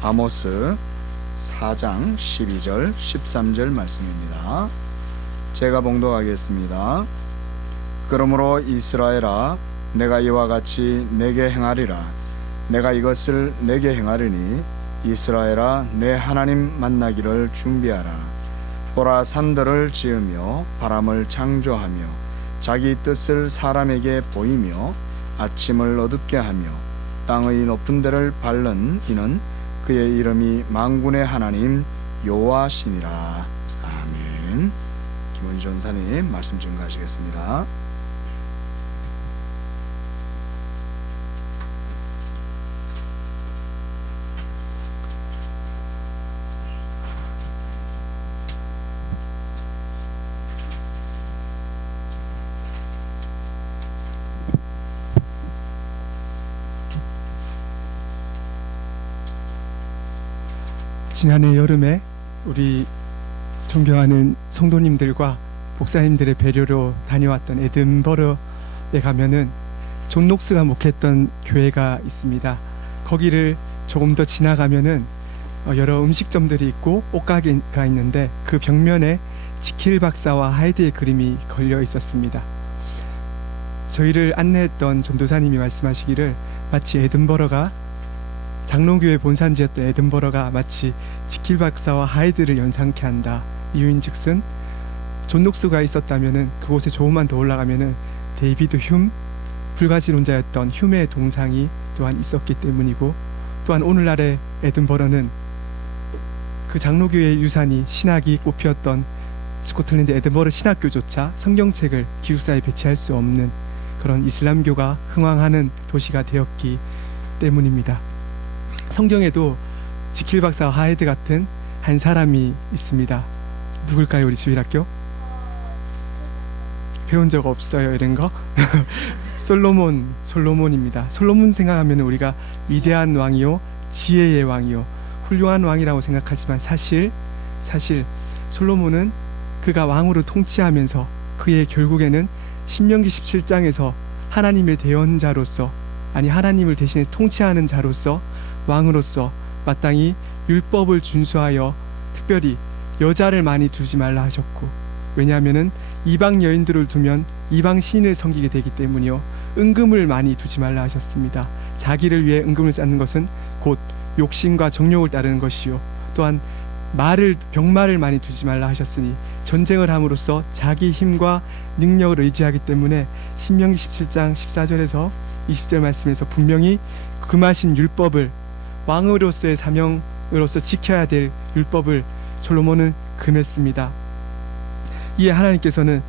아모스 4장 12절 13절 말씀입니다. 제가 봉독하겠습니다. 그러므로 이스라엘아, 내가 이와 같이 내게 행하리라. 내가 이것을 내게 행하리니 이스라엘아, 내 하나님 만나기를 준비하라. 보라, 산들을 지으며 바람을 창조하며 자기 뜻을 사람에게 보이며 아침을 어둡게 하며 땅의 높은 데를 밟는 이는 그의 이름이 만군의 하나님 여호와시니라. 아멘. 김원희 전사님 말씀 증거하시겠습니다. 지난해 여름에 우리 존경하는 성도님들과 목사님들의 배려로 다녀왔던 에든버러에 가면은 존 녹스가 목했던 교회가 있습니다. 거기를 조금 더 지나가면은 여러 음식점들이 있고 옷가게가 있는데 그 벽면에 지킬 박사와 하이드의 그림이 걸려 있었습니다. 저희를 안내했던 전도사님이 말씀하시기를 마치 에든버러가 장로교회 본산지였던 에든버러가 마치 지킬 박사와 하이드를 연상케 한다. 이유인즉슨 존 녹스가 있었다면은 그곳에 조금만 더 올라가면은 데이비드 흉, 불가지론자였던 흉의 동상이 또한 있었기 때문이고, 또한 오늘날의 에든버러는 그 장로교회의 유산이 신학이 꼽혔던 스코틀랜드 에든버러 신학교조차 성경책을 기숙사에 배치할 수 없는 그런 이슬람교가 흥왕하는 도시가 되었기 때문입니다. 성경에도 지킬 박사와 하이드 같은 한 사람이 있습니다. 누굴까요? 우리 주일학교? 배운 적 없어요 이런 거? 솔로몬입니다. 솔로몬 생각하면 우리가 위대한 왕이요, 지혜의 왕이요, 훌륭한 왕이라고 생각하지만 사실 솔로몬은 그가 왕으로 통치하면서 그의 결국에는 신명기 17장에서 하나님의 대언자로서, 아니 하나님을 대신해 통치하는 자로서, 왕으로서 마땅히 율법을 준수하여 특별히 여자를 많이 두지 말라 하셨고, 왜냐하면은 이방 여인들을 두면 이방 신을 섬기게 되기 때문이요, 은금을 많이 두지 말라 하셨습니다. 자기를 위해 은금을 쌓는 것은 곧 욕심과 정욕을 따르는 것이요, 또한 병마를 많이 두지 말라 하셨으니 전쟁을 함으로써 자기 힘과 능력을 의지하기 때문에 신명기 17장 14절에서 20절 말씀에서 분명히 금하신 율법을, 왕으로서의 사명으로서 지켜야 될 율법을 솔로몬은 금했습니다. 이에 하나님께서는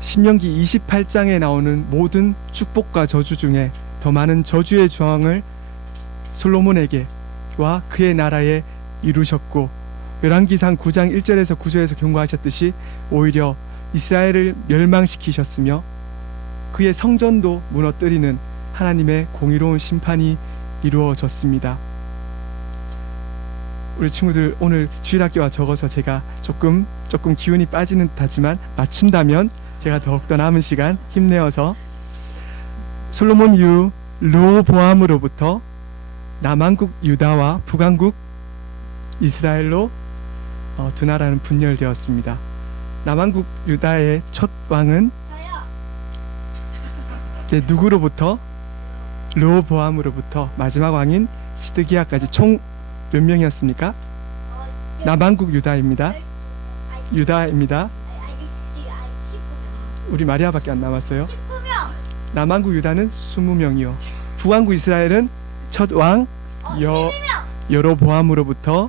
신명기 28장에 나오는 모든 축복과 저주 중에 더 많은 저주의 조항을 솔로몬에게와 그의 나라에 이루셨고, 열왕기상 9장 1절에서 9절에서 경고하셨듯이 오히려 이스라엘을 멸망시키셨으며 그의 성전도 무너뜨리는 하나님의 공의로운 심판이 이루어졌습니다. 우리 친구들 오늘 주일학교와 적어서 제가 조금 기운이 빠지는 듯하지만 맞춘다면 제가 더욱더 남은 시간 힘내어서 솔로몬 이후 르호보암으로부터 남왕국 유다와 북왕국 이스라엘로 두 나라는 분열되었습니다. 남왕국 유다의 첫 왕은 누구로부터? 르호보암으로부터 마지막 왕인 시드기야까지 총 몇 명이었습니까? 남왕국 유다입니다. 우리 마리아밖에 안 남았어요. 19명. 남왕국 유다는 20명이요. 북왕국 이스라엘은 첫 왕 22명. 여로보암으로부터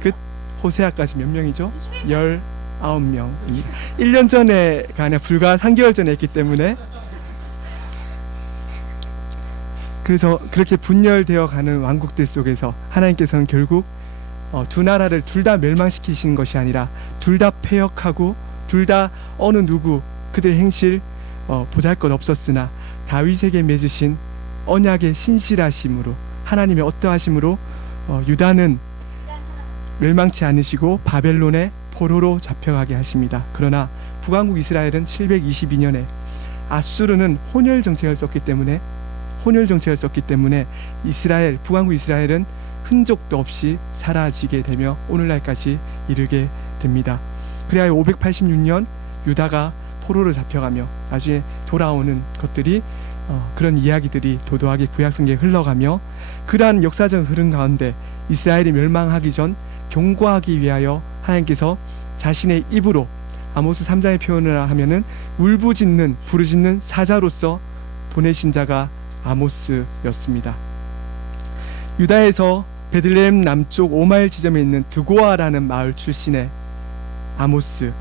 끝 호세아까지 몇 명이죠? 19명입니다. 1년 전에가 아니라 불과 3개월 전에 했기 때문에, 그래서 그렇게 분열되어 가는 왕국들 속에서 하나님께서는 결국 두 나라를 둘 다 멸망시키시는 것이 아니라 둘 다 패역하고 둘 다 어느 누구 그들의 행실 보잘것없었으나 다윗에게 맺으신 언약의 신실하심으로, 하나님의 어떠하심으로 유다는 멸망치 않으시고 바벨론의 포로로 잡혀가게 하십니다. 그러나 북왕국 이스라엘은 722년에 아수르는 혼혈 정책을 썼기 때문에 이스라엘, 북왕국 이스라엘은 흔적도 없이 사라지게 되며 오늘날까지 이르게 됩니다. 그리하여 586년 유다가 포로로 잡혀가며 나중에 돌아오는 것들이 그런 이야기들이 도도하게 구약성경에 흘러가며 그러한 역사적 흐름 가운데 이스라엘이 멸망하기 전 경고하기 위하여 하나님께서 자신의 입으로 아모스 3장의 표현을 하면은 울부짖는 부르짖는 사자로서 보내신 자가 아모스였습니다. 유다에서 베들레헴 남쪽 5마일 지점에 있는 드고아라는 마을 출신의 아모스,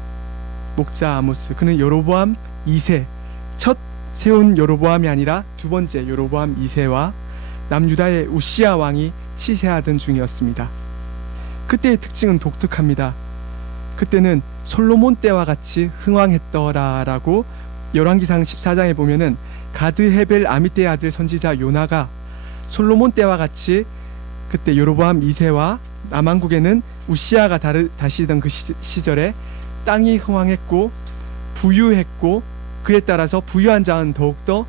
목자 아모스, 그는 여로보암 2세, 첫 세운 여로보암이 아니라 두 번째 여로보암 2세와 남유다의 우시야 왕이 치세하던 중이었습니다. 그때의 특징은 독특합니다. 그때는 솔로몬 때와 같이 흥왕했더라라고 열왕기상 14장에 보면은 가드 헤벨 아미떼의 아들 선지자 요나가 솔로몬 때와 같이 그때 여로보암 2세와 남왕국에는 우시아가 다시던 그 시절에 땅이 흥왕했고 부유했고 그에 따라서 부유한 자는 더욱더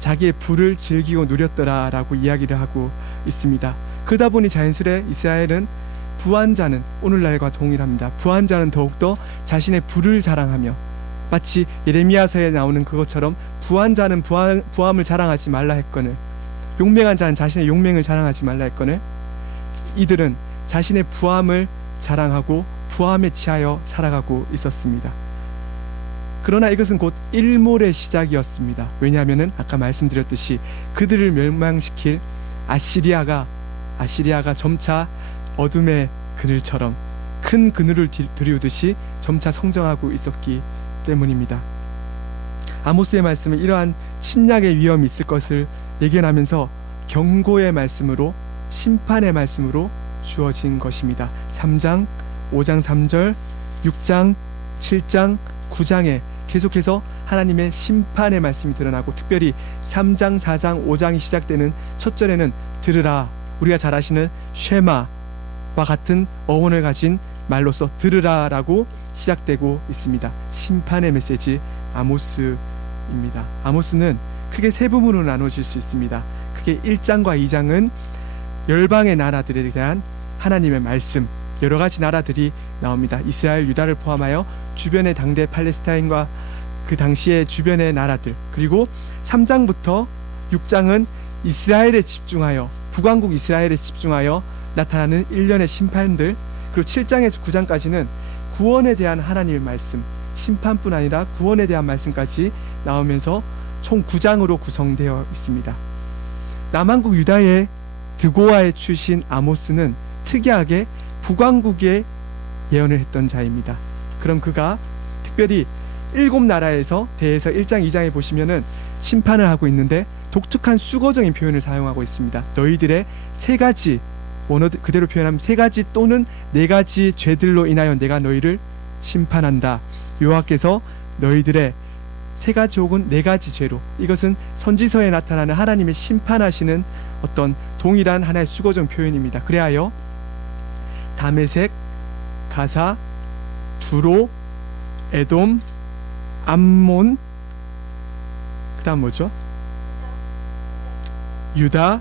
자기의 부를 즐기고 누렸더라라고 이야기를 하고 있습니다. 그러다 보니 자연스레 이스라엘은 부한 자는 오늘날과 동일합니다. 부한 자는 더욱더 자신의 부를 자랑하며 마치 예레미야서에 나오는 그것처럼 부한 자는 부함을 자랑하지 말라 했거늘 용맹한 자는 자신의 용맹을 자랑하지 말라 했거늘 이들은 자신의 부함을 자랑하고 부함에 취하여 살아가고 있었습니다. 그러나 이것은 곧 일몰의 시작이었습니다. 왜냐하면 아까 말씀드렸듯이 그들을 멸망시킬 아시리아가 점차 어둠의 그늘처럼 큰 그늘을 들이우듯이 점차 성장하고 있었기 때문입니다. 아모스의 말씀은 이러한 침략의 위험이 있을 것을 예견하면서 경고의 말씀으로 심판의 말씀으로 주어진 것입니다. 3장, 5장 3절, 6장, 7장, 9장에 계속해서 하나님의 심판의 말씀이 드러나고 특별히 3장, 4장, 5장이 시작되는 첫 절에는 들으라, 우리가 잘 아시는 쉐마와 같은 어원을 가진 말로서 들으라라고 시작되고 있습니다. 심판의 메시지 아모스입니다. 아모스는 크게 세 부분으로 나눠질 수 있습니다. 크게 1장과 2장은 열방의 나라들에 대한 하나님의 말씀, 여러 가지 나라들이 나옵니다. 이스라엘, 유다를 포함하여 주변의 당대 팔레스타인과 그 당시의 주변의 나라들, 그리고 3장부터 6장은 이스라엘에 집중하여 북왕국 이스라엘에 집중하여 나타나는 일련의 심판들, 그리고 7장에서 9장까지는 구원에 대한 하나님의 말씀, 심판뿐 아니라 구원에 대한 말씀까지 나오면서 총 9장으로 구성되어 있습니다. 남왕국 유다의 드고아의 출신 아모스는 특이하게 북왕국에 예언을 했던 자입니다. 그럼 그가 특별히 7나라에서 대해서 1장 2장에 보시면은 심판을 하고 있는데 독특한 수거적인 표현을 사용하고 있습니다. 너희들의 세 가지, 원어 그대로 표현하면 세 가지 또는 네 가지 죄들로 인하여 내가 너희를 심판한다. 여호와께서 너희들의 세 가지 혹은 네 가지 죄로, 이것은 선지서에 나타나는 하나님의 심판하시는 어떤 동일한 하나의 수거적 표현입니다. 그래하여 다메섹, 가사, 두로, 에돔, 암몬, 그 다음 뭐죠? 유다,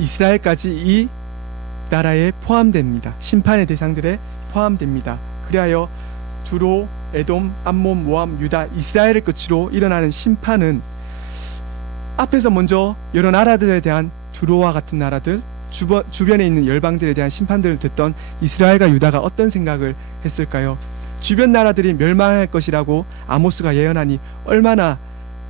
이스라엘까지 이 나라에 포함됩니다. 심판의 대상들에 포함됩니다. 그리하여 두로, 에돔, 암몬, 모함, 유다, 이스라엘을 끝으로 일어나는 심판은 앞에서 먼저 여러 나라들에 대한 두로와 같은 나라들, 주변에 있는 열방들에 대한 심판들을 듣던 이스라엘과 유다가 어떤 생각을 했을까요? 주변 나라들이 멸망할 것이라고 아모스가 예언하니 얼마나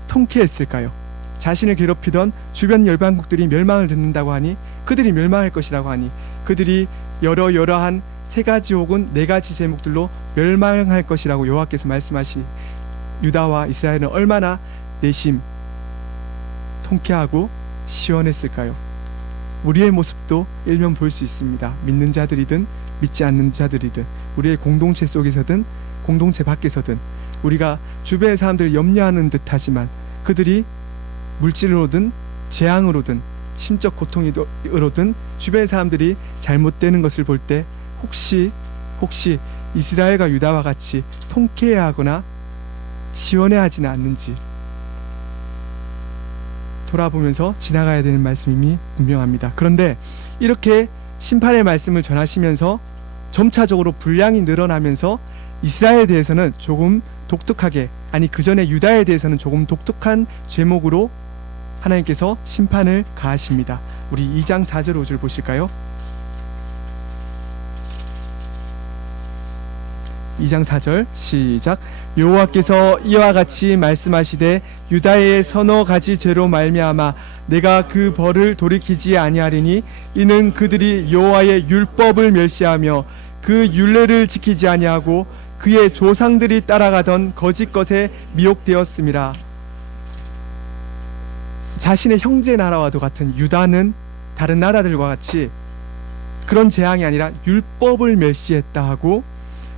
통쾌했을까요? 자신을 괴롭히던 주변 열방국들이 멸망을 듣는다고 하니, 그들이 멸망할 것이라고 하니, 그들이 여러한 세 가지 혹은 네 가지 제목들로 멸망할 것이라고 여호와께서 말씀하시, 유다와 이스라엘은 얼마나 내심 통쾌하고 시원했을까요? 우리의 모습도 일면 볼 수 있습니다. 믿는 자들이든 믿지 않는 자들이든, 우리의 공동체 속에서든 공동체 밖에서든 우리가 주변의 사람들을 염려하는 듯하지만 그들이 물질로든 재앙으로든 심적 고통으로든 주변의 사람들이 잘못되는 것을 볼 때 혹시 이스라엘과 유다와 같이 통쾌해하거나 시원해하지는 않는지 돌아보면서 지나가야 되는 말씀이 분명합니다. 그런데 이렇게 심판의 말씀을 전하시면서 점차적으로 분량이 늘어나면서 이스라엘에 대해서는 조금 독특하게, 아니 그 전에 유다에 대해서는 조금 독특한 제목으로 하나님께서 심판을 가하십니다. 우리 2장 4절 5절 보실까요? 2장 4절 시작. 여호와께서 이와 같이 말씀하시되 유다의 서너 가지 죄로 말미암아 내가 그 벌을 돌이키지 아니하리니 이는 그들이 여호와의 율법을 멸시하며 그 율례를 지키지 아니하고 그의 조상들이 따라가던 거짓 것에 미혹되었음이라. 자신의 형제 나라와도 같은 유다는 다른 나라들과 같이 그런 재앙이 아니라 율법을 멸시했다 하고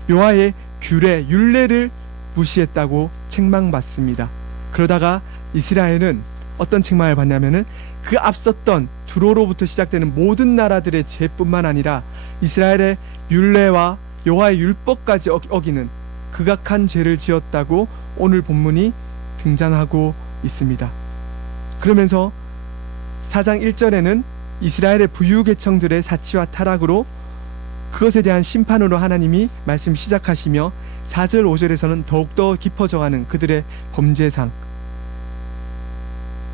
여호와의 규례, 율례를 무시했다고 책망받습니다. 그러다가 이스라엘은 어떤 책망을 받냐면은 그 앞섰던 두로로부터 시작되는 모든 나라들의 죄뿐만 아니라 이스라엘의 율례와 여호와의 율법까지 어기는 극악한 죄를 지었다고 오늘 본문이 등장하고 있습니다. 그러면서 4장 1절에는 이스라엘의 부유계층들의 사치와 타락으로 그것에 대한 심판으로 하나님이 말씀 시작하시며 4절 5절에서는 더욱더 깊어져가는 그들의 범죄상,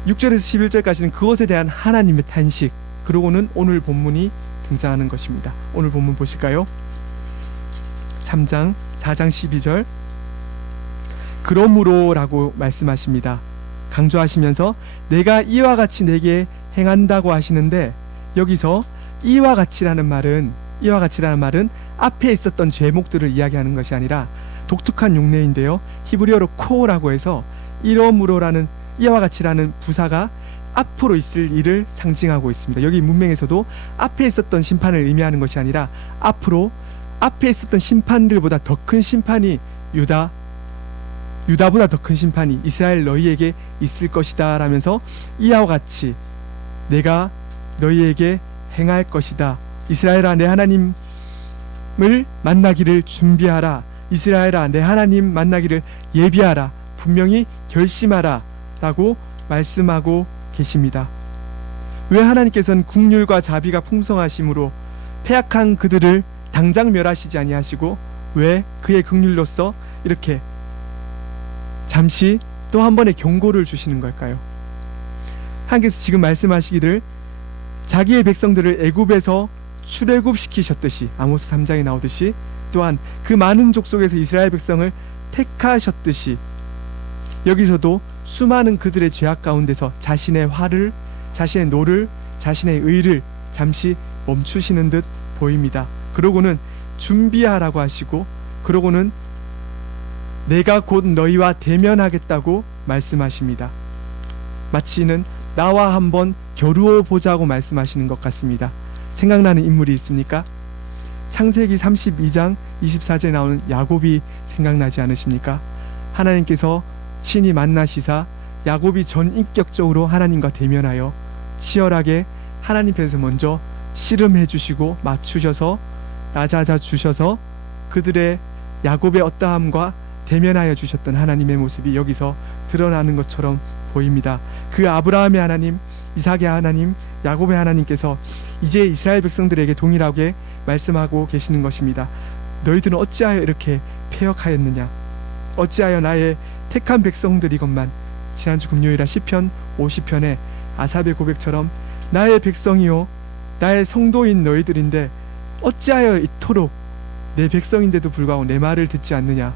6절에서 11절까지는 그것에 대한 하나님의 탄식, 그러고는 오늘 본문이 등장하는 것입니다. 오늘 본문 보실까요? 3장 4장 12절 그러므로 라고 말씀하십니다. 강조하시면서 내가 이와 같이 내게 행한다고 하시는데, 여기서 이와 같이라는 말은 앞에 있었던 제목들을 이야기하는 것이 아니라 독특한 용례인데요, 히브리어로 코라고 해서 이러므로라는 이와 같이라는 부사가 앞으로 있을 일을 상징하고 있습니다. 여기 문맥에서도 앞에 있었던 심판을 의미하는 것이 아니라 앞에 있었던 심판들보다 더 큰 심판이 유다보다 더 큰 심판이 이스라엘 너희에게 있을 것이다 라면서 이와 같이 내가 너희에게 행할 것이다. 이스라엘아 내 하나님을 만나기를 준비하라. 이스라엘아 내 하나님 만나기를 예비하라. 분명히 결심하라 라고 말씀하고 계십니다. 왜 하나님께서는 국률과 자비가 풍성하심으로 패악한 그들을 당장 멸하시지 아니하시고 왜 그의 긍휼로서 이렇게 잠시 또 한 번의 경고를 주시는 걸까요? 하나님께서 지금 말씀하시기를 자기의 백성들을 애굽에서 출애굽시키셨듯이 아모스 3장에 나오듯이 또한 그 많은 족속에서 이스라엘 백성을 택하셨듯이 여기서도 수많은 그들의 죄악 가운데서 자신의 화를, 자신의 노를, 자신의 의를 잠시 멈추시는 듯 보입니다. 그러고는 준비하라고 하시고 그러고는 내가 곧 너희와 대면하겠다고 말씀하십니다. 마치는 나와 한번 겨루어 보자고 말씀하시는 것 같습니다. 생각나는 인물이 있습니까? 창세기 32장 24절에 나오는 야곱이 생각나지 않으십니까? 하나님께서 친히 만나시사 야곱이 전인격적으로 하나님과 대면하여 치열하게 하나님 편에서 먼저 씨름해 주시고 맞추셔서 낮아져 주셔서 그들의 야곱의 어떠함과 대면하여 주셨던 하나님의 모습이 여기서 드러나는 것처럼 보입니다. 그 아브라함의 하나님, 이삭의 하나님, 야곱의 하나님께서 이제 이스라엘 백성들에게 동일하게 말씀하고 계시는 것입니다. 너희들은 어찌하여 이렇게 패역하였느냐? 어찌하여 나의 택한 백성들이건만. 지난주 금요일에 시편 50편에 아삽의 고백처럼 나의 백성이요 나의 성도인 너희들인데 어찌하여 이토록 내 백성인데도 불구하고 내 말을 듣지 않느냐?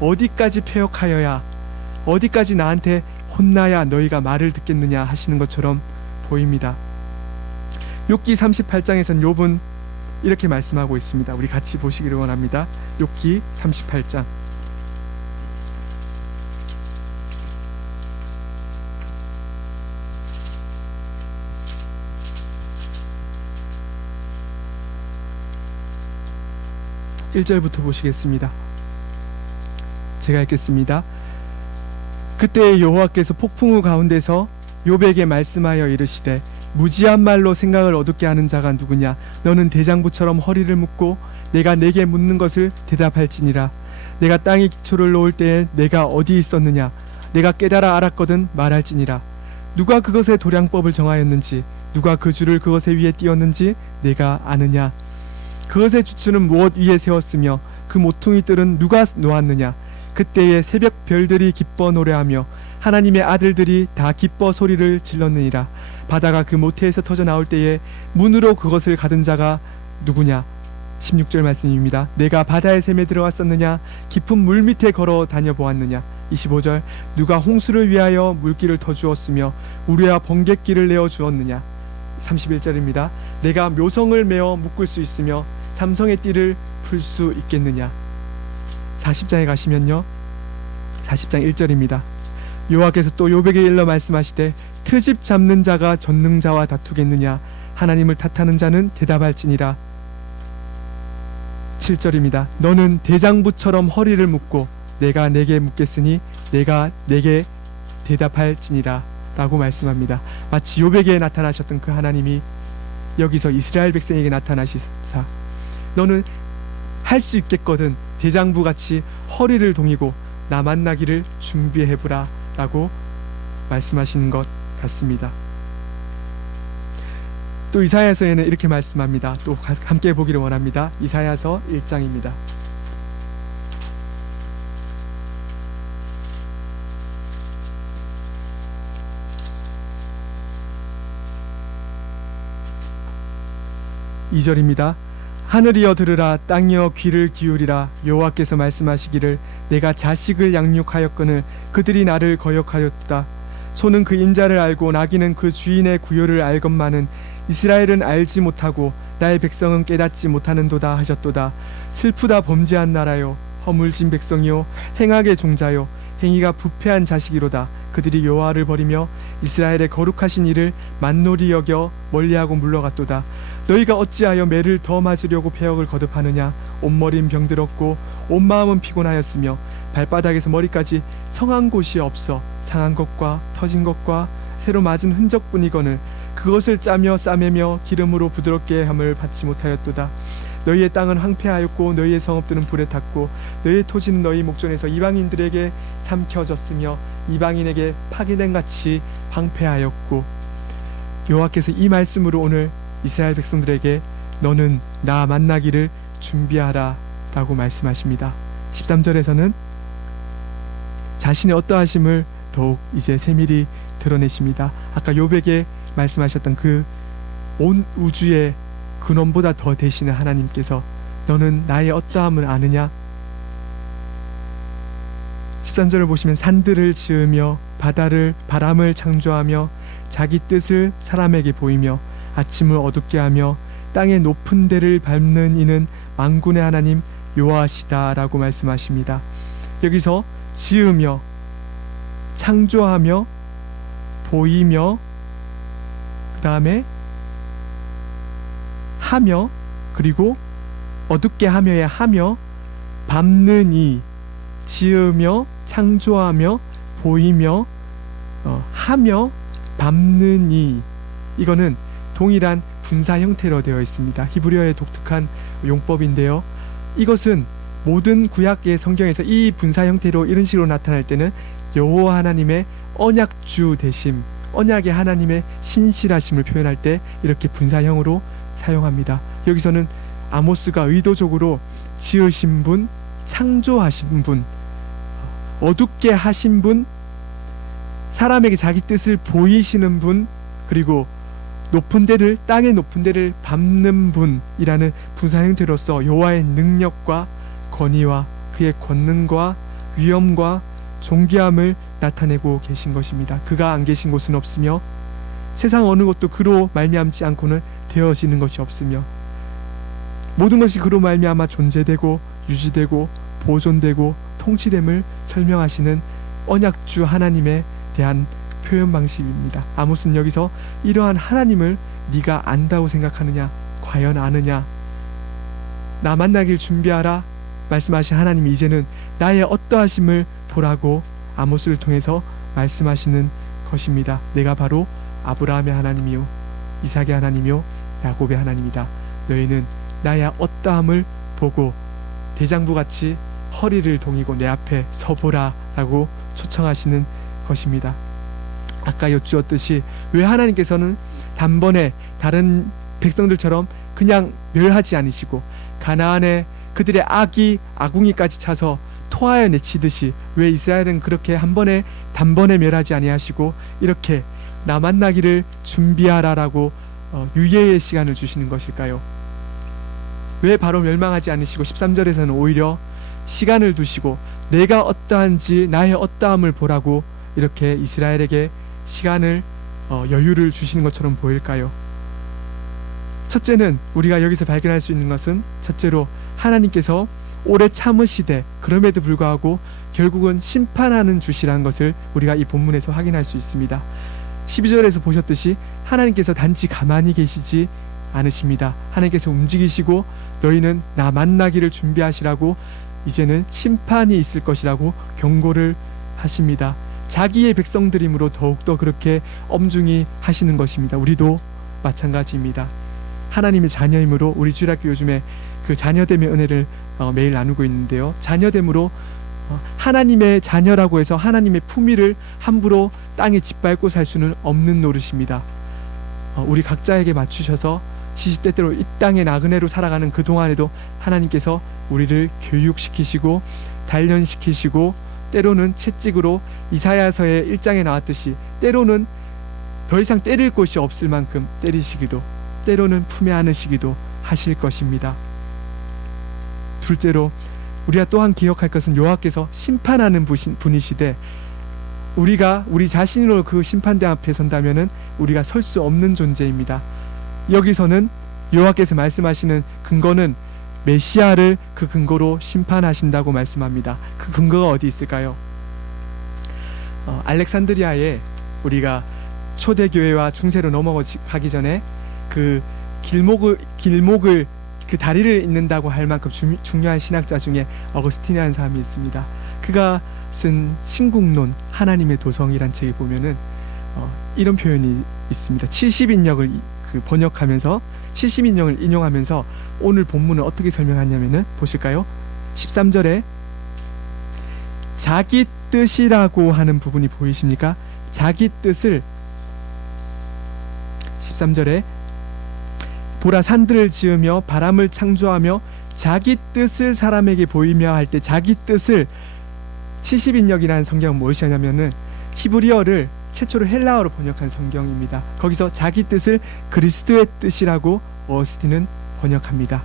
어디까지 패역하여야, 어디까지 나한테 혼나야 너희가 말을 듣겠느냐 하시는 것처럼 보입니다. 욥기 38장에선 욥은 이렇게 말씀하고 있습니다. 우리 같이 보시기를 원합니다. 욥기 38장 1절부터 보시겠습니다. 제가 읽겠습니다. 그때 여호와께서 폭풍우 가운데서 욥에게 말씀하여 이르시되 무지한 말로 생각을 어둡게 하는 자가 누구냐? 너는 대장부처럼 허리를 묶고 내가 내게 묻는 것을 대답할지니라. 내가 땅에 기초를 놓을 때에 내가 어디 있었느냐? 내가 깨달아 알았거든 말할지니라. 누가 그것의 도량법을 정하였는지 누가 그 줄을 그것의 위에 띄었는지 내가 아느냐. 그것의 주추는 무엇 위에 세웠으며 그 모퉁이 뜰은 누가 놓았느냐. 그때에 새벽 별들이 기뻐 노래하며 하나님의 아들들이 다 기뻐 소리를 질렀느니라. 바다가 그 모태에서 터져 나올 때에 문으로 그것을 가둔 자가 누구냐. 16절 말씀입니다. 내가 바다의 샘에 들어갔었느냐. 깊은 물 밑에 걸어 다녀보았느냐. 25절 누가 홍수를 위하여 물길을 터주었으며 우리와 번갯길을 내어 주었느냐. 31절입니다. 내가 묘성을 메어 묶을 수 있으며 삼성의 띠를 풀 수 있겠느냐. 40장에 가시면요, 40장 1절입니다. 여호와께서 또 욥에게 일러 말씀하시되 트집 잡는 자가 전능자와 다투겠느냐. 하나님을 탓하는 자는 대답할지니라. 7절입니다. 너는 대장부처럼 허리를 묶고 내가 내게 묻겠으니 내가 내게 대답할지니라 라고 말씀합니다. 마치 욥에게 나타나셨던 그 하나님이 여기서 이스라엘 백성에게 나타나시사 너는 할 수 있겠거든 대장부같이 허리를 동이고 나 만나기를 준비해보라 라고 말씀하시는 것 같습니다. 또 이사야서에는 이렇게 말씀합니다. 또 함께 보기를 원합니다. 이사야서 1장입니다. (2절입니다) 하늘이여 들으라 땅이여 귀를 기울이라. 여호와께서 말씀하시기를 내가 자식을 양육하였거늘 그들이 나를 거역하였도다. 소는 그 임자를 알고 나귀는 그 주인의 구요를 알건만은 이스라엘은 알지 못하고 나의 백성은 깨닫지 못하는도다 하셨도다. 슬프다 범죄한 나라요 허물진 백성이요 행악의 종자요 행위가 부패한 자식이로다. 그들이 여호와를 버리며 이스라엘의 거룩하신 이를 만놀히 여겨 멀리하고 물러갔도다. 너희가 어찌하여 매를 더 맞으려고 패역을 거듭하느냐. 온머리는 병들었고 온 마음은 피곤하였으며 발바닥에서 머리까지 성한 곳이 없어 상한 것과 터진 것과 새로 맞은 흔적뿐이거늘 그것을 짜며 싸매며 기름으로 부드럽게 함을 받지 못하였도다. 너희의 땅은 황폐하였고 너희의 성읍들은 불에 탔고 너희의 토지는 너희 목전에서 이방인들에게 삼켜졌으며 이방인에게 파괴된 같이 황폐하였고. 여호와께서 이 말씀으로 오늘 이스라엘 백성들에게 너는 나 만나기를 준비하라 라고 말씀하십니다. 13절에서는 자신의 어떠하심을 더욱 이제 세밀히 드러내십니다. 아까 욥에게 말씀하셨던 그 온 우주의 근원보다 더 되시는 하나님께서 너는 나의 어떠함을 아느냐. 13절을 보시면 산들을 지으며 바람을 창조하며 자기 뜻을 사람에게 보이며 아침을 어둡게 하며 땅의 높은 데를 밟는 이는 만군의 하나님 여호와시다 라고 말씀하십니다. 여기서 지으며 창조하며 보이며 그 다음에 하며 그리고 어둡게 하며의 하며 밟는 이 지으며 창조하며 보이며 하며 밟는 이 이거는 동일한 분사 형태로 되어 있습니다. 히브리어의 독특한 용법인데요. 이것은 모든 구약의 성경에서 이 분사 형태로 이런 식으로 나타날 때는 여호와 하나님의 언약주 되심, 언약의 하나님의 신실하심을 표현할 때 이렇게 분사형으로 사용합니다. 여기서는 아모스가 의도적으로 지으신 분, 창조하신 분, 어둡게 하신 분, 사람에게 자기 뜻을 보이시는 분, 그리고 높은 데를 땅의 높은 데를 밟는 분이라는 분사 형태로서 여호와의 능력과 권위와 그의 권능과 위엄과 존귀함을 나타내고 계신 것입니다. 그가 안 계신 곳은 없으며 세상 어느 것도 그로 말미암지 않고는 되어지는 것이 없으며 모든 것이 그로 말미암아 존재되고 유지되고 보존되고 통치됨을 설명하시는 언약주 하나님에 대한 표현 방식입니다. 아모스는 여기서 이러한 하나님을 네가 안다고 생각하느냐? 과연 아느냐? 나 만나길 준비하라 말씀하신 하나님이 이제는 나의 어떠하심을 보라고 아모스를 통해서 말씀하시는 것입니다. 내가 바로 아브라함의 하나님이요 이삭의 하나님이요 야곱의 하나님이다. 너희는 나의 어떠함을 보고 대장부같이 허리를 동이고 내 앞에 서보라 라고 초청하시는 것입니다. 아까 여쭈었듯이 왜 하나님께서는 단번에 다른 백성들처럼 그냥 멸하지 않으시고 가나안에 그들의 아궁이까지 차서 토하여 내치듯이 왜 이스라엘은 그렇게 단번에 멸하지 아니하시고 이렇게 나 만나기를 준비하라라고 유예의 시간을 주시는 것일까요? 왜 바로 멸망하지 않으시고 13절에서는 오히려 시간을 두시고 내가 어떠한지 나의 어떠함을 보라고 이렇게 이스라엘에게 시간을 여유를 주시는 것처럼 보일까요? 첫째는 우리가 여기서 발견할 수 있는 것은 첫째로 하나님께서 오래 참으시되 그럼에도 불구하고 결국은 심판하는 주시라는 것을 우리가 이 본문에서 확인할 수 있습니다. 12절에서 보셨듯이 하나님께서 단지 가만히 계시지 않으십니다. 하나님께서 움직이시고 너희는 나 만나기를 준비하시라고 이제는 심판이 있을 것이라고 경고를 하십니다. 자기의 백성들이므로 더욱더 그렇게 엄중히 하시는 것입니다. 우리도 마찬가지입니다. 하나님의 자녀이므로 우리 주일학교 요즘에 그 자녀됨의 은혜를 매일 나누고 있는데요. 자녀됨으로 하나님의 자녀라고 해서 하나님의 품위를 함부로 땅에 짓밟고 살 수는 없는 노릇입니다. 우리 각자에게 맞추셔서 시시때때로 이 땅의 나그네로 살아가는 그 동안에도 하나님께서 우리를 교육시키시고 단련시키시고 때로는 채찍으로 이사야서의 1장에 나왔듯이 때로는 더 이상 때릴 곳이 없을 만큼 때리시기도 때로는 품에 안으시기도 하실 것입니다. 둘째로 우리가 또한 기억할 것은 여호와께서 심판하는 분이시되 우리가 우리 자신으로 그 심판대 앞에 선다면은 우리가 설 수 없는 존재입니다. 여기서는 여호와께서 말씀하시는 근거는 메시아를 그 근거로 심판하신다고 말씀합니다. 그 근거가 어디 있을까요? 알렉산드리아에 우리가 초대교회와 중세로 넘어가기 전에 그 길목을 그 다리를 잇는다고 할 만큼 중요한 신학자 중에 어거스틴이라는 사람이 있습니다. 그가 쓴 신국론 하나님의 도성이란 책에 보면은 이런 표현이 있습니다. 70인역을 번역하면서 70인역을 인용하면서 오늘 본문을 어떻게 설명하냐면은 보실까요? 13절에 자기 뜻이라고 하는 부분이 보이십니까? 자기 뜻을 13절에 보라 산들을 지으며 바람을 창조하며 자기 뜻을 사람에게 보이며 할 때 자기 뜻을 70인역이라는 성경은 무엇이냐면은 히브리어를 최초로 헬라어로 번역한 성경입니다. 거기서 자기 뜻을 그리스도의 뜻이라고 어거스틴은 번역합니다.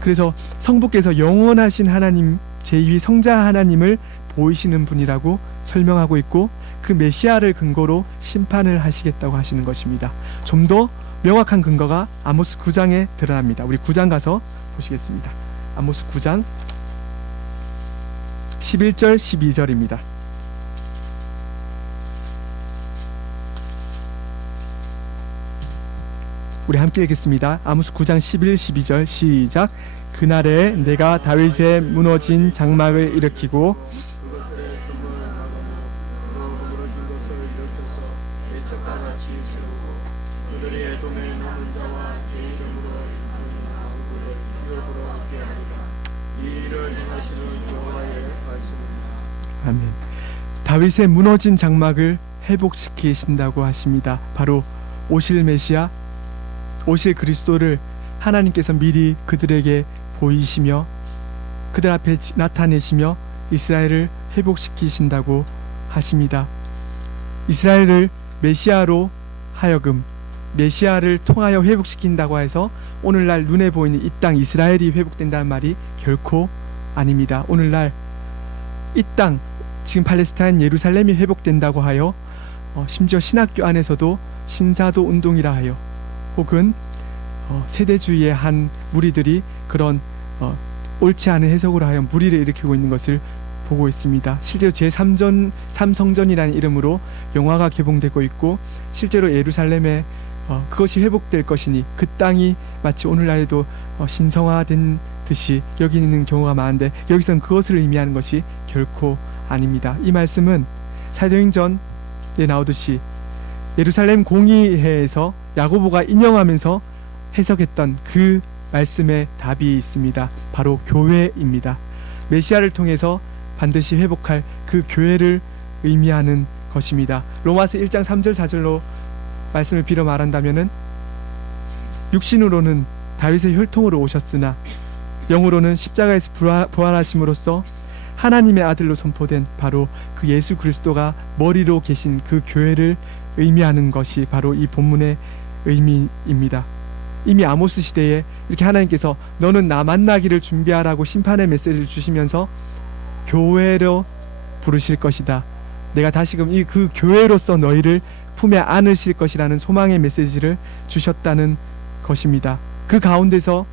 그래서 성부께서 영원하신 하나님 제2위 성자 하나님을 보이시는 분이라고 설명하고 있고 그 메시아를 근거로 심판을 하시겠다고 하시는 것입니다. 좀 더 명확한 근거가 아모스 9장에 드러납니다. 우리 9장 가서 보시겠습니다. 아모스 9장 11절 12절입니다. 우리 함께 읽겠습니다. 아모스 9장 11, 12절 시작. 그날에 내가 다윗의 무너진 장막을 일으키고 아멘. 다윗의 무너진 장막을 회복시키신다고 하십니다. 바로 오실 메시아, 오실 그리스도를 하나님께서 미리 그들에게 보이시며 그들 앞에 나타내시며 이스라엘을 회복시키신다고 하십니다. 이스라엘을 메시아로 하여금 메시아를 통하여 회복시킨다고 해서 오늘날 눈에 보이는 이 땅 이스라엘이 회복된다는 말이 결코 아닙니다. 오늘날 이 땅 지금 팔레스타인 예루살렘이 회복된다고 하여 심지어 신학교 안에서도 신사도 운동이라 하여 혹은 세대주의의 한 무리들이 그런 옳지 않은 해석으로 하여 무리를 일으키고 있는 것을 보고 있습니다. 실제로 제3성전이라는 이름으로 영화가 개봉되고 있고 실제로 예루살렘에 그것이 회복될 것이니 그 땅이 마치 오늘날에도 신성화된 듯이 여기는 경우가 많은데 여기서는 그것을 의미하는 것이 결코 아닙니다. 이 말씀은 사도행전에 나오듯이 예루살렘 공의회에서 야고보가 인용하면서 해석했던 그 말씀의 답이 있습니다. 바로 교회입니다. 메시아를 통해서 반드시 회복할 그 교회를 의미하는 것입니다. 로마서 1장 3절 4절로 말씀을 빌어 말한다면은 육신으로는 다윗의 혈통으로 오셨으나 영으로는 십자가에서 부활하심으로써 하나님의 아들로 선포된 바로 그 예수 그리스도가 머리로 계신 그 교회를 의미하는 것이 바로 이 본문의 의미입니다. 이미 아모스 시대에 이렇게 하나님께서 너는 나 만나기를 준비하라고 심판의 메시지를 주시면서 교회로 부르실 것이다. 내가 다시금 이 그 교회로서 너희를 품에 안으실 것이라는 소망의 메시지를 주셨다는 것입니다. 그 가운데서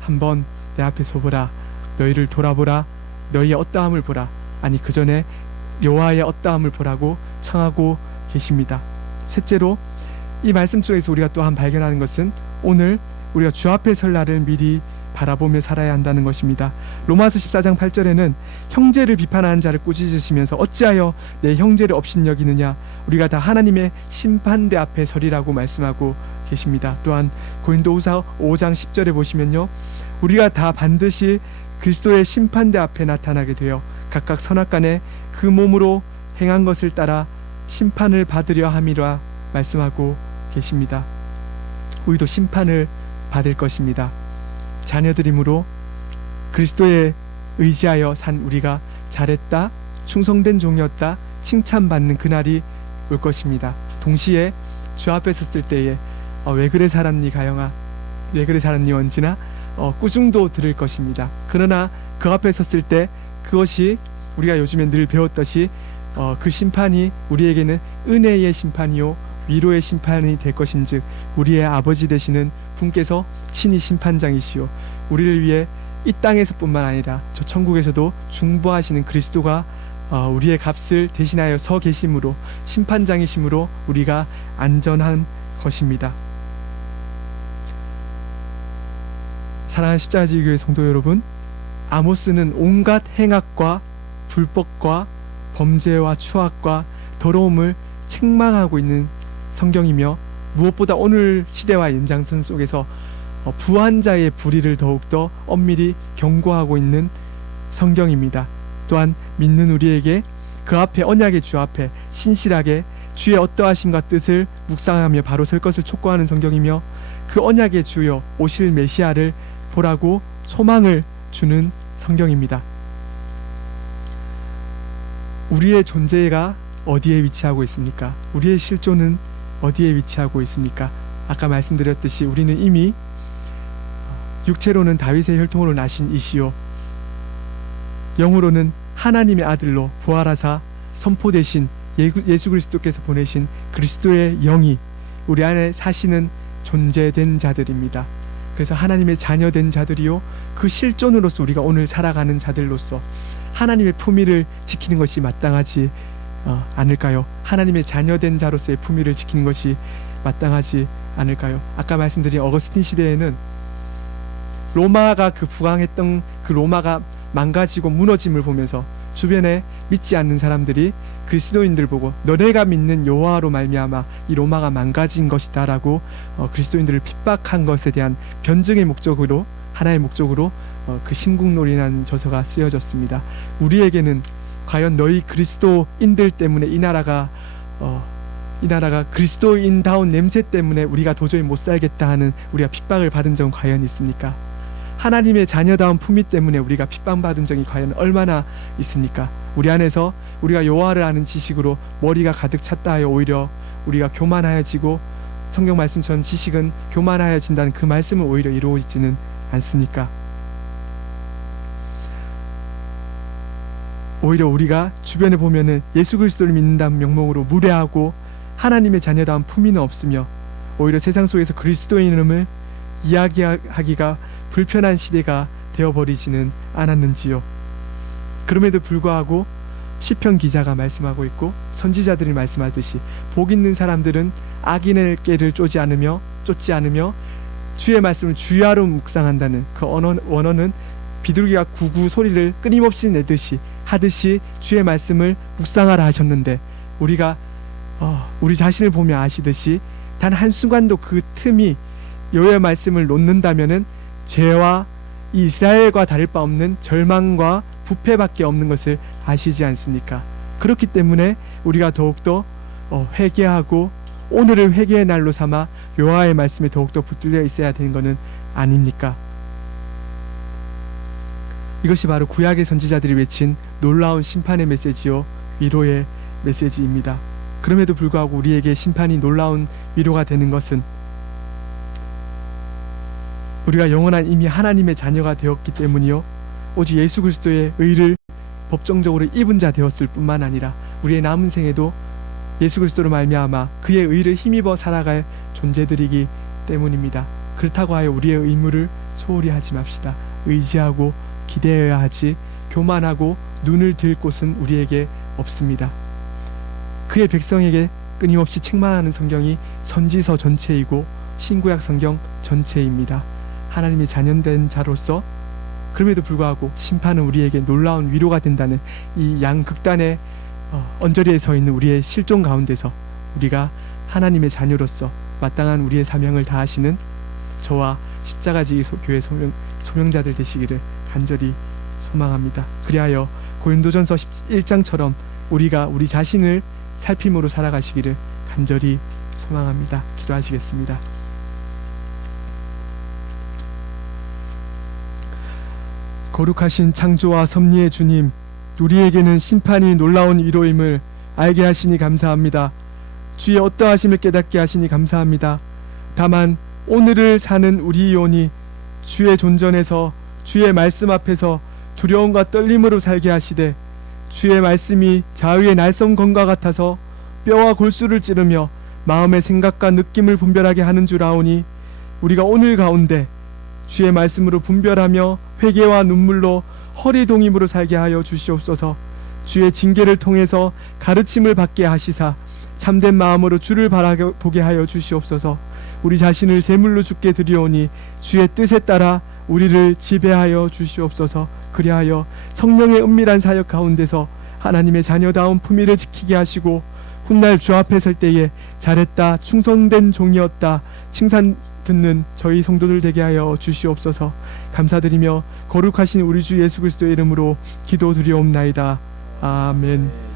한번 내 앞에 서보라. 너희를 돌아보라. 너희의 어떠함을 보라. 아니 그 전에 여호와의 어떠함을 보라고 청하고 계십니다. 셋째로 이 말씀 속에서 우리가 또한 발견하는 것은 오늘 우리가 주 앞에 설 날을 미리 바라보며 살아야 한다는 것입니다. 로마서 14장 8절에는 형제를 비판하는 자를 꾸짖으시면서 어찌하여 내 형제를 업신여기느냐 우리가 다 하나님의 심판대 앞에 서리라고 말씀하고 계십니다. 또한 고린도후서 5장 10절에 보시면요, 우리가 다 반드시 그리스도의 심판대 앞에 나타나게 되어 각각 선악간에 그 몸으로 행한 것을 따라 심판을 받으려 함이라 말씀하고 계십니다. 우리도 심판을 받을 것입니다. 자녀들이므로 그리스도에 의지하여 산 우리가 잘했다, 충성된 종이었다 칭찬받는 그날이 올 것입니다. 동시에 주 앞에 섰을 때에 왜 그래 살았니 가영아, 왜 그래 살았니 원진아, 꾸중도 들을 것입니다. 그러나 그 앞에 섰을 때 그것이 우리가 요즘에 늘 배웠듯이 그 심판이 우리에게는 은혜의 심판이요 위로의 심판이 될 것인즉 우리의 아버지 되시는 분께서 친히 심판장이시요 우리를 위해 이 땅에서뿐만 아니라 저 천국에서도 중보하시는 그리스도가 우리의 값을 대신하여 서 계심으로 심판장이심으로 우리가 안전한 것입니다. 사랑하는 십자가지교회 성도 여러분, 아모스는 온갖 행악과 불법과 범죄와 추악과 더러움을 책망하고 있는 성경이며 무엇보다 오늘 시대와 연장선 속에서 부한자의 불의를 더욱더 엄밀히 경고하고 있는 성경입니다. 또한 믿는 우리에게 그 앞에 언약의 주 앞에 신실하게 주의 어떠하심과 뜻을 묵상하며 바로 설 것을 촉구하는 성경이며 그 언약의 주여 오실 메시아를 보라고 소망을 주는 성경입니다. 우리의 존재가 어디에 위치하고 있습니까? 우리의 실존은 어디에 위치하고 있습니까? 아까 말씀드렸듯이 우리는 이미 육체로는 다윗의 혈통으로 나신 이시요 영으로는 하나님의 아들로 부활하사 선포되신 예수 그리스도께서 보내신 그리스도의 영이 우리 안에 사시는 존재된 자들입니다. 그래서 하나님의 자녀된 자들이요 그 실존으로서 우리가 오늘 살아가는 자들로서 하나님의 품위를 지키는 것이 마땅하지 않을까요? 하나님의 자녀된 자로서의 품위를 지키는 것이 마땅하지 않을까요? 아까 말씀드린 어거스틴 시대에는 로마가 부강했던 그 로마가 망가지고 무너짐을 보면서 주변에 믿지 않는 사람들이 그리스도인들 보고 너네가 믿는 여호와로 말미암아 이 로마가 망가진 것이다라고 그리스도인들을 핍박한 것에 대한 변증의 목적으로 하나의 목적으로 그 신국놀이라는 저서가 쓰여졌습니다. 우리에게는 과연 너희 그리스도인들 때문에 이 나라가 그리스도인다운 냄새 때문에 우리가 도저히 못 살겠다 하는 우리가 핍박을 받은 적은 과연 있습니까? 하나님의 자녀다운 품위 때문에 우리가 핍박받은 적이 과연 얼마나 있습니까? 우리 안에서 우리가 여호와를 아는 지식으로 머리가 가득 찼다 하여 오히려 우리가 교만하여지고 성경 말씀처럼 지식은 교만하여진다는 그 말씀은 오히려 이루어지지는 않습니까? 오히려 우리가 주변에 보면은 예수 그리스도를 믿는다는 명목으로 무례하고 하나님의 자녀다운 품위는 없으며 오히려 세상 속에서 그리스도인임을 이야기하기가 불편한 시대가 되어버리지는 않았는지요. 그럼에도 불구하고 시편 기자가 말씀하고 있고 선지자들이 말씀하듯이 복 있는 사람들은 악인의 꾀를 쫓지 않으며 주의 말씀을 주야로 묵상한다는 그 원어는 비둘기가 구구 소리를 끊임없이 내듯이 하듯이 주의 말씀을 묵상하라 하셨는데 우리가 우리 자신을 보며 아시듯이 단 한순간도 그 틈이 여호와의 말씀을 놓는다면은 죄와 이스라엘과 다를 바 없는 절망과 부패밖에 없는 것을 아시지 않습니까? 그렇기 때문에 우리가 더욱더 회개하고 오늘을 회개의 날로 삼아 여호와의 말씀에 더욱더 붙들려 있어야 되는 것은 아닙니까? 이것이 바로 구약의 선지자들이 외친 놀라운 심판의 메시지요 위로의 메시지입니다. 그럼에도 불구하고 우리에게 심판이 놀라운 위로가 되는 것은 우리가 영원한 이미 하나님의 자녀가 되었기 때문이요, 오직 예수 그리스도의 의를 법정적으로 입은 자 되었을 뿐만 아니라 우리의 남은 생에도 예수 그리스도로 말미암아 그의 의를 힘입어 살아갈 존재들이기 때문입니다. 그렇다고 하여 우리의 의무를 소홀히 하지 맙시다. 의지하고 기대해야 하지 교만하고 눈을 들 곳은 우리에게 없습니다. 그의 백성에게 끊임없이 책망하는 성경이 선지서 전체이고 신구약 성경 전체입니다. 하나님의 자녀된 자로서 그럼에도 불구하고 심판은 우리에게 놀라운 위로가 된다는 이 양극단의 언저리에 서 있는 우리의 실존 가운데서 우리가 하나님의 자녀로서 마땅한 우리의 사명을 다하시는 저와 십자가지기 교회 소명자들 되시기를 간절히 소망합니다. 그리하여 고린도전서 11장처럼 우리가 우리 자신을 살핌으로 살아가시기를 간절히 소망합니다. 기도하시겠습니다. 거룩하신 창조와 섭리의 주님, 우리에게는 심판이 놀라운 위로임을 알게 하시니 감사합니다. 주의 어떠하심을 깨닫게 하시니 감사합니다. 다만 오늘을 사는 우리 영혼이 주의 존전에서 주의 말씀 앞에서 두려움과 떨림으로 살게 하시되 주의 말씀이 자위의 날성검과 같아서 뼈와 골수를 찌르며 마음의 생각과 느낌을 분별하게 하는 줄 아오니 우리가 오늘 가운데 주의 말씀으로 분별하며 회개와 눈물로 허리동임으로 살게 하여 주시옵소서. 주의 징계를 통해서 가르침을 받게 하시사 참된 마음으로 주를 바라보게 하여 주시옵소서. 우리 자신을 제물로 주께 드리오니 주의 뜻에 따라 우리를 지배하여 주시옵소서. 그리하여 성령의 은밀한 사역 가운데서 하나님의 자녀다운 품위를 지키게 하시고 훗날 주 앞에 설 때에 잘했다, 충성된 종이었다 칭찬 듣는 저희 성도들 되게 하여 주시옵소서. 감사드리며 거룩하신 우리 주 예수 그리스도의 이름으로 기도드리옵나이다. 아멘.